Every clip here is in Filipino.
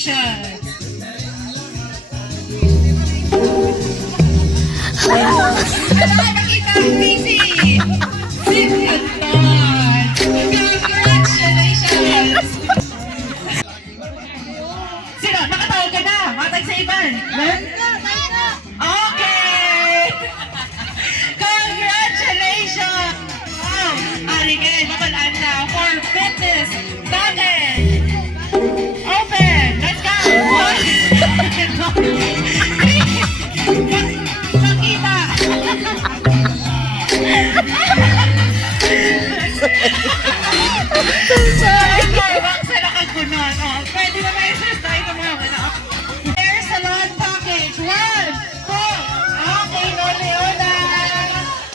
Congratulations! Wala nakita ang busy! Congratulations! Sino? Nakatawag ka na! Matag sa iban! Okay! Congratulations! Wow! Arigay, mabalaan na for fitness package! Open! Let's go! Makita! Bang sa nakagunan. Pwede na may exercise na mga wala. Hair salon package. 1, 2. Okay, no, Leona.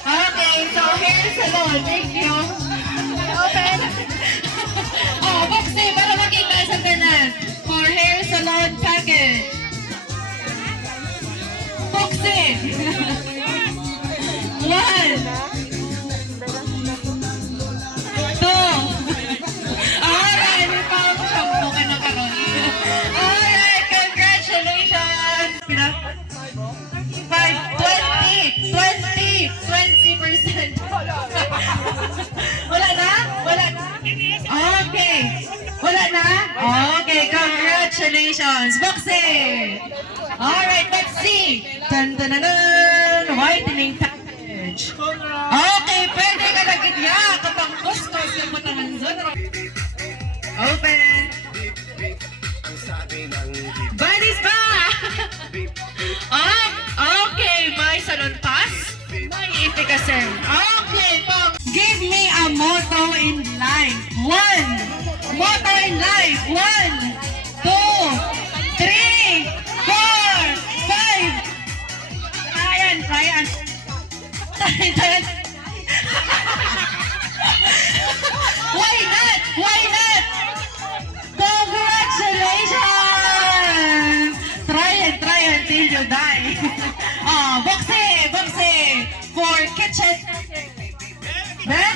Okay, so hair salon. Thank you. Open. Boxy, para makita sa tanan. For hair salon package. Boxy. 1, 2. Alright, may pang-shampoo ka na karon. Alright, congratulations! 5, 20%. Wala na? Wala na? Okay. Wala na? Okay, congratulations, Boxy! Alright, let's see. Dun, dun, dun, dun. Whitening package. Okay, pwede ka na gitya kapag gusto yung butangan doon. Open. Buddies ba? Okay, may salon pass. May efficacy. Okay, give me a motto in life. 1. Motto in life. 1, 2, 3, 4, 5. Ryan. Why not? Why not? Congratulations! Try until you die. Boxy, for kitchen. Ben?